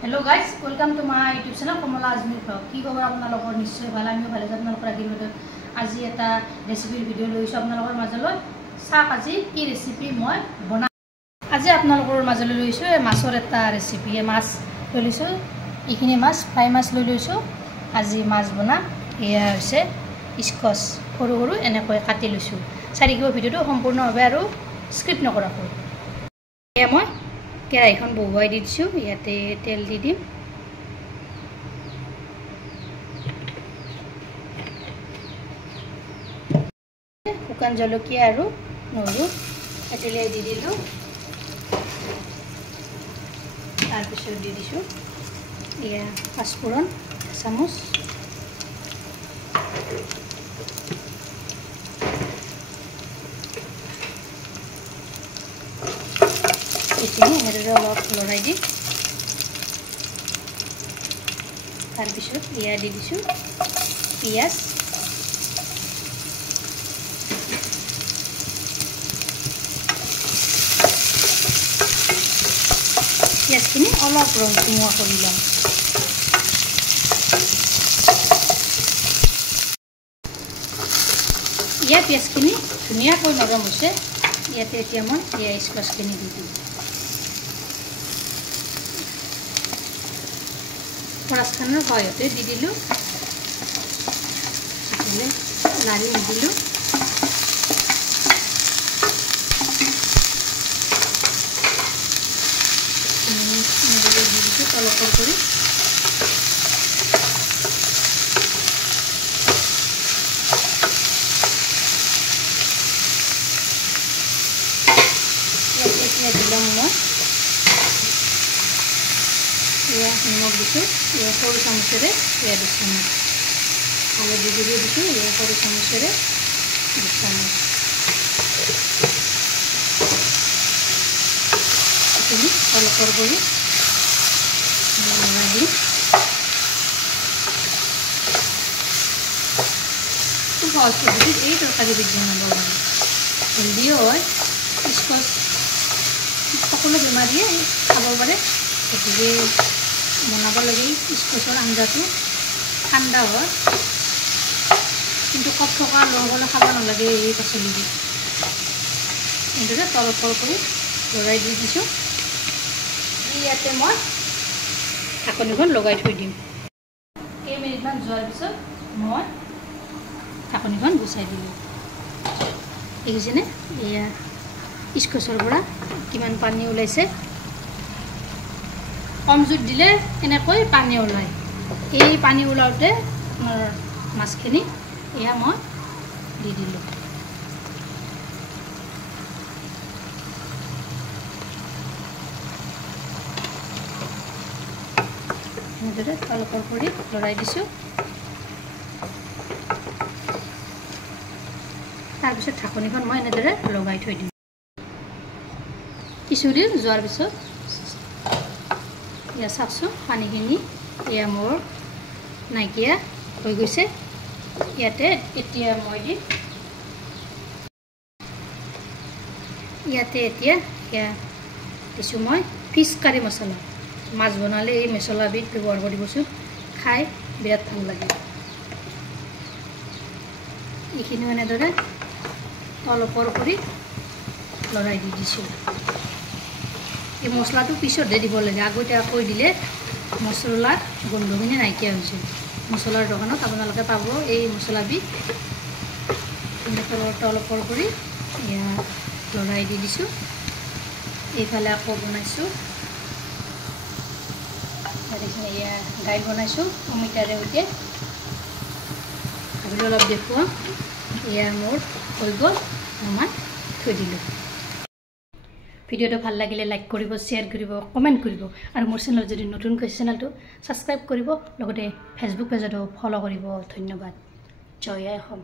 Hello guys, welcome to my YouTube channel Komala Ajmer Vlog. কি খবৰ আপোনালোকৰ নিশ্চয় ভাল আমি ভালে আপোনালোকৰ আগিলত আজি এটা ৰেচিপিৰ ভিডিও লৈছো আপোনালোকৰ মাজলৈ শাক আজি কি ৰেচিপি মই বনাম আজি আপোনালোকৰ মাজলৈ লৈছো মাছৰ এটা ৰেচিপি মাছ লৈছো ইখিনি মাছ ফ্ৰাই মাছ লৈছো আজি মাছ বনাম এয়া হৈছে স্কচ সৰু সৰু এনেকৈ কাটি লৈছো চাৰিকিব ভিডিওটো সম্পূৰ্ণভাৱে আৰু স্ক্ৰিপ্ট নকৰাকৈ এয়া মই কেৰাহীখন বহুৱাই দিছো ইয়াতে তেল দি দিম শুকান জলকীয়া আৰু নহৰু এতেলিয়াই দি দিলো তাৰ পিছত দি দিছো ইয়া পাঁচফোৰণ চামুচ এইখিনি হেৰে অলপ লৰাই দি তাৰ পিছত ইয়া দি দিছো পিয়াজ পিয়াজখিনি অলপ ৰং কোমোৱা কৰি লম ইয়া পিয়াজখিনি ধুনীয়াকৈ নৰম হৈছে ইয়াতে এতিয়া মই ইয়া স্কচখিনি দি দিম পৰাসখানৰ সহায়তে দি দিলোঁ লাৰি নিদিলোঁ দি দিছোঁ তলপৰ কৰি এতিয়া দিলাম মই ইয়া নিমখ দিছোঁ ইয়া সৰু চামুচেৰে ইয়া 2 চামুচ হালধি গুড়ি দিছোঁ ইয়া সৰু চামুচেৰে 2 চামুচ এইখিনি অলপৰ কৰি লগাই দিম খুব সহজ পদ্ধতিত এই তৰকাৰীবিধ বনাব পাৰি হেল্ডিও হয় স্কচ সকলো বেমাৰীয়ে খাব পাৰে গতিকে বনাব লাগে স্কচৰ আঞ্জাটো ঠাণ্ডা হয় কিন্তু কফ থকা লোকসকলে খাব নালাগে এই পাচলিবিধ এনেদৰে তলপৰ কৰি লৰাই দি দিছোঁ ইয়াতে মই ঢাকনিখন লগাই থৈ দিম কেইমিনিটমান যোৱাৰ পিছত মই ঢাকনিখন গুচাই দিলোঁ দেখিছেনে এয়া স্কচৰ পৰা কিমান পানী ওলাইছে কম জুইত দিলে এনেকৈ পানী ওলায় এই পানী ওলাওঁতে আমাৰ মাছখিনি এয়া মই দি দিলোঁ এনেদৰে তলপৰ কৰি লৰাই দিছোঁ তাৰপিছত ঢাকনিখন মই এনেদৰে লগাই থৈ দিম কিছুদিন যোৱাৰ পিছত ইয়া চাওকচোন পানীখিনি এয়া মোৰ নাইকিয়া হৈ গৈছে ইয়াতে এতিয়া মই দিম ইয়াতে এতিয়া এয়া দিছোঁ মই ফিছ কাৰী মছলা মাছ বনালে এই মছলাবিধ ব্যৱহাৰ কৰিবচোন খাই বিৰাট ভাল লাগে এইখিনিও এনেদৰে তলপৰ কৰি লৰাই দি দিছোঁ এই মছলাটো পিছতহে দিব লাগে আগতীয়াকৈ দিলে মছলাৰ গোন্ধখিনি নাইকিয়া হৈছে মছলাৰ দোকানত আপোনালোকে পাব এই মছলাবিধ তলপৰ কৰি এয়া লৰাই দি দিছোঁ এইফালে আকৌ বনাইছোঁ এয়া দাইল বনাইছোঁ অমিতাৰে সৈতে ভাবিলে অলপ দেখুৱাম এয়া মোৰ হৈ গ'ল নমাই থৈ দিলোঁ ভিডিওটো ভাল লাগিলে লাইক কৰিব শ্বেয়াৰ কৰিব কমেণ্ট কৰিব আৰু মোৰ চেনেল যদি নতুনকৈ চেনেলটো ছাবস্ক্ৰাইব কৰিব লগতে ফেচবুক পেজতো ফ'ল' কৰিব ধন্যবাদ জয় আই অসম